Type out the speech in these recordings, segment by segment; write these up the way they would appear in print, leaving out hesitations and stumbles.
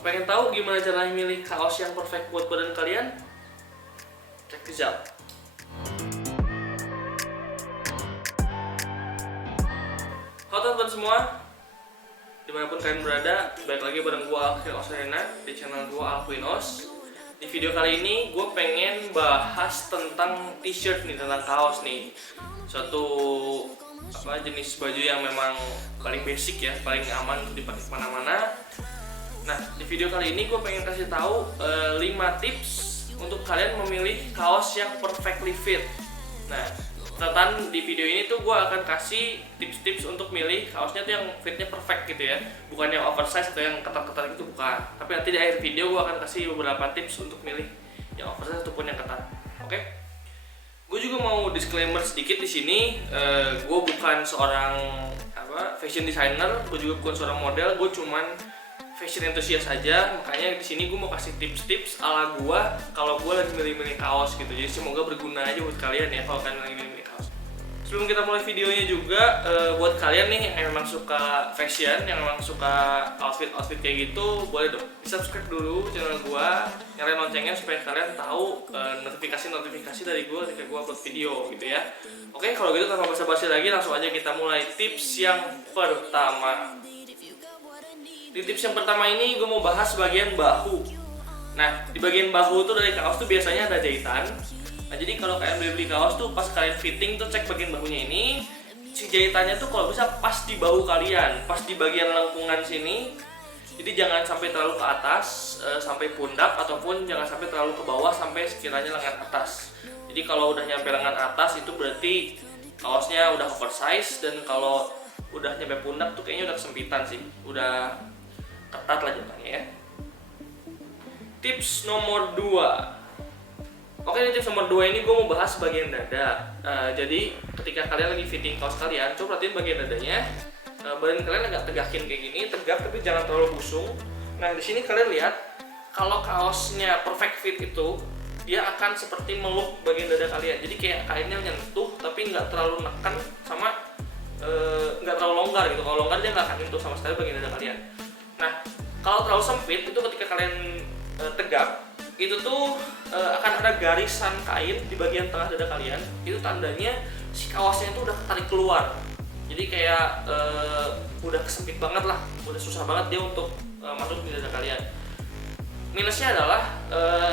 Pengen tahu gimana cara milih kaos yang perfect buat badan kalian? Check this out. Halo teman-teman semua, dimanapun kalian berada, balik lagi bareng gua Alfil Osarena di channel gua Alfinos. Di video kali ini gue pengen bahas tentang t-shirt nih, tentang kaos nih. Suatu jenis baju yang memang paling basic ya, paling aman untuk dipakai kemana-mana. Nah, di video kali ini gue pengen kasih tahu 5 tips untuk kalian memilih kaos yang perfectly fit. Nah, catatan di video ini tuh gue akan kasih tips-tips untuk milih kaosnya tuh yang fitnya perfect gitu ya, bukan yang oversize atau yang ketat-ketat gitu, bukan. Tapi nanti di akhir video gue akan kasih beberapa tips untuk milih yang oversize ataupun yang ketat. Oke? Gue juga mau disclaimer sedikit di sini. Gue bukan seorang fashion designer, gue juga bukan seorang model, gue cuman fashion enthusiast aja. Makanya di sini gue mau kasih tips-tips ala gue kalau gue lagi milih-milih kaos gitu. Jadi semoga berguna aja buat kalian ya kalau kalian lagi milih-milih kaos. Sebelum kita mulai videonya juga, buat kalian nih yang memang suka fashion, yang memang suka outfit kayak gitu, boleh dong di-subscribe dulu channel gue, nyalain loncengnya supaya kalian tahu notifikasi dari gue ketika gue upload video gitu ya. Oke, kalau gitu tanpa basa-basi lagi langsung aja kita mulai tips yang pertama. Di tips yang pertama ini gue mau bahas bagian bahu. Nah, di bagian bahu tuh dari kaos tuh biasanya ada jahitan. Nah, jadi kalau kalian beli kaos tuh pas kalian fitting tuh cek bagian bahunya ini, si jahitannya tuh kalau bisa pas di bahu kalian, pas di bagian lengkungan sini. Jadi jangan sampai terlalu ke atas sampai pundak, ataupun jangan sampai terlalu ke bawah sampai sekiranya lengan atas. Jadi kalau udah nyampe lengan atas itu berarti kaosnya udah oversize, dan kalau udah nyampe pundak tuh kayaknya udah kesempitan sih, udah ketat lah jatuhnya ya. Tips nomor 2. Oke, tips nomor 2 ini gue mau bahas bagian dada. Jadi ketika kalian lagi fitting kaos kalian, coba perhatiin bagian dadanya. Badan kalian agak tegakin kayak gini, tegak tapi jangan terlalu busung. Nah, di sini kalian lihat kalau kaosnya perfect fit itu dia akan seperti meluk bagian dada kalian. Jadi kayak kainnya nyentuh tapi nggak terlalu neken sama nggak terlalu longgar gitu. Kalau longgar dia nggak akan nyentuh sama sekali bagian dada kalian. Nah, kalau terlalu sempit itu ketika kalian tegap, itu tuh akan ada garisan kain di bagian tengah dada kalian. Itu tandanya si kaosnya itu udah ketarik keluar. Jadi kayak udah kesempit banget lah, udah susah banget dia untuk masuk di dada kalian. Minusnya adalah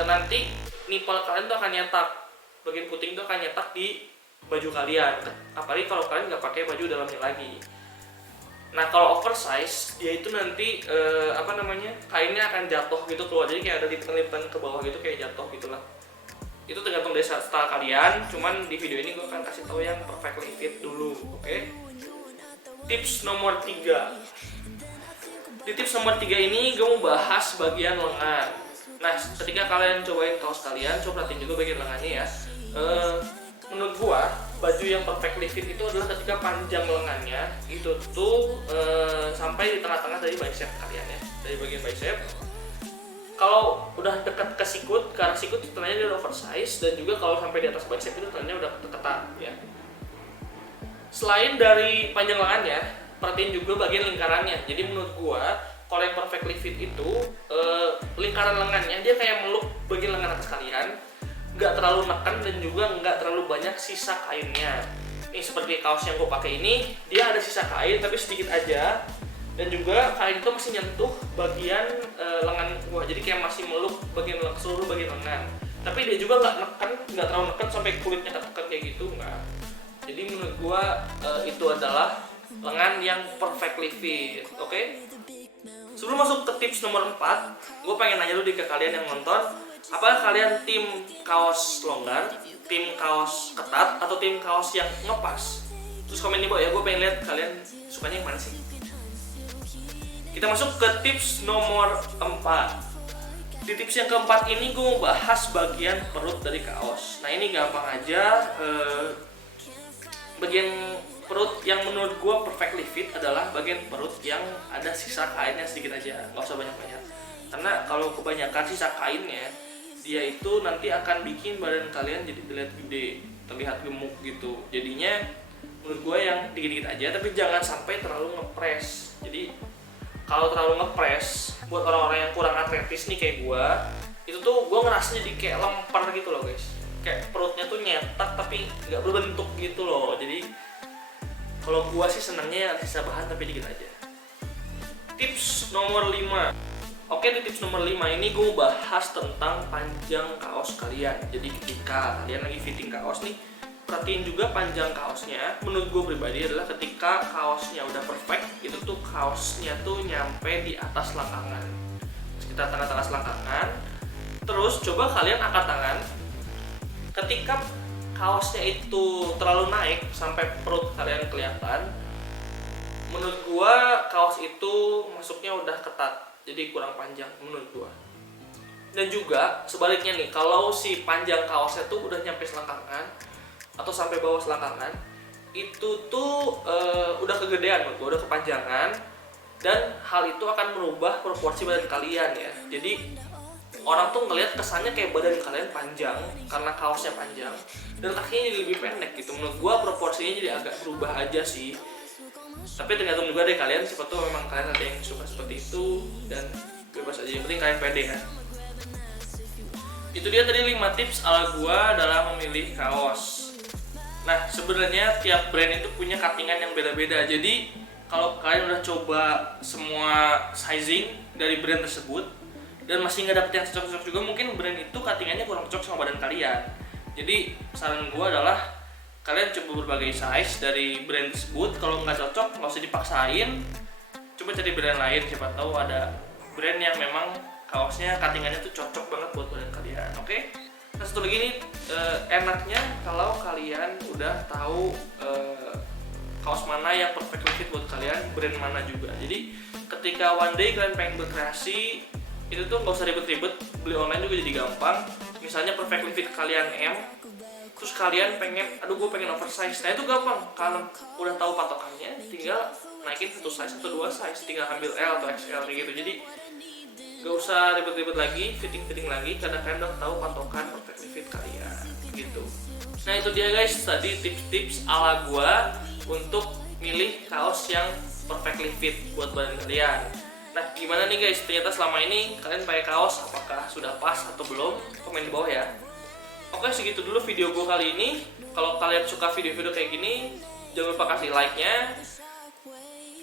nanti nipple kalian tuh akan nyetak, bagian puting tuh akan nyetak di baju kalian. Apalagi kalau kalian nggak pakai baju dalamnya lagi. Nah, kalau oversize dia itu nanti kainnya akan jatuh gitu keluar, jadi kayak ada lipetan-lipetan ke bawah gitu, kayak jatuh gitulah. Itu tergantung dari style kalian, cuman di video ini gue akan kasih tahu yang perfectly fit dulu. Oke? Tips nomor 3. Di tips nomor 3 ini gue mau bahas bagian lengan. Nah, ketika kalian cobain kaos kalian, coba perhatiin juga bagian lengannya ya. Menurut gua baju yang perfectly fit itu adalah ketika panjang lengannya itu tuh sampai di tengah-tengah dari bicep kalian ya, dari bagian bicep. Kalau udah dekat ke sikut, ke arah sikut itu tandanya dia oversize, dan juga kalau sampai di atas bicep itu tandanya udah ketat ya. Selain dari panjang lengannya, perhatiin juga bagian lingkarannya. Jadi menurut gua kalau yang perfectly fit itu lingkaran lengannya dia kayak meluk bagian lengan atas kalian, nggak terlalu neken dan juga nggak terlalu banyak sisa kainnya. Nih seperti kaos yang gue pakai ini, dia ada sisa kain tapi sedikit aja, dan juga kain itu masih nyentuh bagian lengan gue, jadi kayak masih meluk seluruh bagian lengan. Tapi dia juga nggak terlalu neken sampai kulitnya ketekan kayak gitu, nggak. Jadi menurut gue itu adalah lengan yang perfectly fit. Oke? Sebelum masuk ke tips nomor 4, gue pengen nanya dulu ke kalian yang nonton. Apakah kalian tim kaos longgar, tim kaos ketat, atau tim kaos yang ngepas? Terus komen di bawah ya, gue pengen lihat kalian sukanya yang mana sih. Kita masuk ke tips nomor 4. Di tips yang keempat ini gue mau bahas bagian perut dari kaos. Nah, ini gampang aja. Bagian perut yang menurut gue perfectly fit adalah bagian perut yang ada sisa kainnya sedikit aja, nggak usah banyak-banyak. Karena kalau kebanyakan sisa kainnya, dia itu nanti akan bikin badan kalian jadi terlihat gede, terlihat gemuk gitu. Jadinya menurut gue yang dikit-dikit aja, tapi jangan sampai terlalu ngepres. Jadi kalau terlalu ngepres, buat orang-orang yang kurang atletis nih kayak gua, itu tuh gua ngerasa jadi kayak lempar gitu loh guys, kayak perutnya tuh nyetak tapi nggak berbentuk gitu loh. Jadi kalau gua sih senangnya sisa bahan tapi dikit aja. Tips nomor 5. Oke, di tips nomor 5 ini gue mau bahas tentang panjang kaos kalian. Jadi ketika kalian lagi fitting kaos nih, perhatiin juga panjang kaosnya. Menurut gue pribadi adalah ketika kaosnya udah perfect, itu tuh kaosnya tuh nyampe di atas selangkangan, sekitar tengah-tengah selangkangan. Terus coba kalian angkat tangan. Ketika kaosnya itu terlalu naik sampai perut kalian kelihatan, menurut gue kaos itu masuknya udah ketat, jadi kurang panjang menurut gua. Dan juga sebaliknya nih, kalau si panjang kaosnya tuh udah nyampe selangkangan atau sampai bawah selangkangan, itu tuh udah kegedean menurut gua, udah kepanjangan, dan hal itu akan merubah proporsi badan kalian ya. Jadi orang tuh ngelihat kesannya kayak badan kalian panjang karena kaosnya panjang dan kakinya jadi lebih pendek gitu. Menurut gua proporsinya jadi agak berubah aja sih. Tapi tergantung juga deh kalian, siapa tuh memang kalian ada yang suka seperti itu, dan bebas aja, yang penting kalian pede ya. Itu dia tadi 5 tips ala gua dalam memilih kaos. Nah sebenarnya tiap brand itu punya cuttingan yang beda-beda. Jadi kalau kalian udah coba semua sizing dari brand tersebut dan masih nggak dapet yang cocok-cocok juga, mungkin brand itu cuttingannya kurang cocok sama badan kalian. Jadi saran gua adalah kalian coba berbagai size dari brand tersebut. Kalau nggak cocok nggak usah dipaksain, coba cari brand lain, siapa tahu ada brand yang memang kaosnya cuttingannya tuh cocok banget buat badan kalian. Oke? Nah satu lagi nih, enaknya kalau kalian udah tahu kaos mana yang perfectly fit buat kalian, brand mana juga. Jadi ketika one day kalian pengen berkreasi, itu tuh nggak usah ribet-ribet, beli online juga jadi gampang. Misalnya perfectly fit kalian M, terus kalian pengen, aduh gue pengen oversize, nah itu gampang. Kalau udah tahu patokannya, tinggal naikin 1 size atau 2 size, tinggal ambil L atau XL gitu. Jadi gak usah ribet-ribet lagi, fitting lagi, karena kalian udah tahu patokan perfect fit kalian gitu. Nah itu dia guys, tadi tips-tips ala gue untuk milih kaos yang perfectly fit buat badan kalian. Nah gimana nih guys, ternyata selama ini kalian pakai kaos apakah sudah pas atau belum? Komen di bawah ya. Oke, segitu dulu video gue kali ini. Kalau kalian suka video-video kayak gini, jangan lupa kasih like-nya,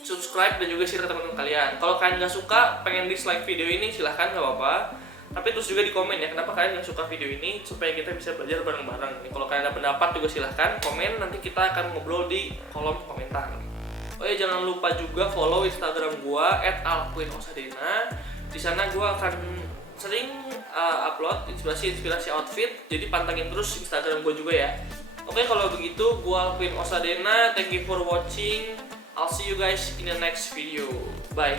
subscribe, dan juga share ke teman-teman kalian. Kalau kalian nggak suka, pengen dislike video ini, silahkan, nggak apa-apa. Tapi terus juga di komen ya, kenapa kalian nggak suka video ini, supaya kita bisa belajar bareng-bareng. Kalau kalian ada pendapat juga silahkan komen, nanti kita akan ngobrol di kolom komentar. Oh ya, jangan lupa juga follow Instagram gue @alquinosadena. Di sana gue akan sering upload inspirasi outfit, jadi pantengin terus Instagram gue juga ya. Oke, kalau begitu gue Alquin Osadena, thank you for watching, I'll see you guys in the next video, bye.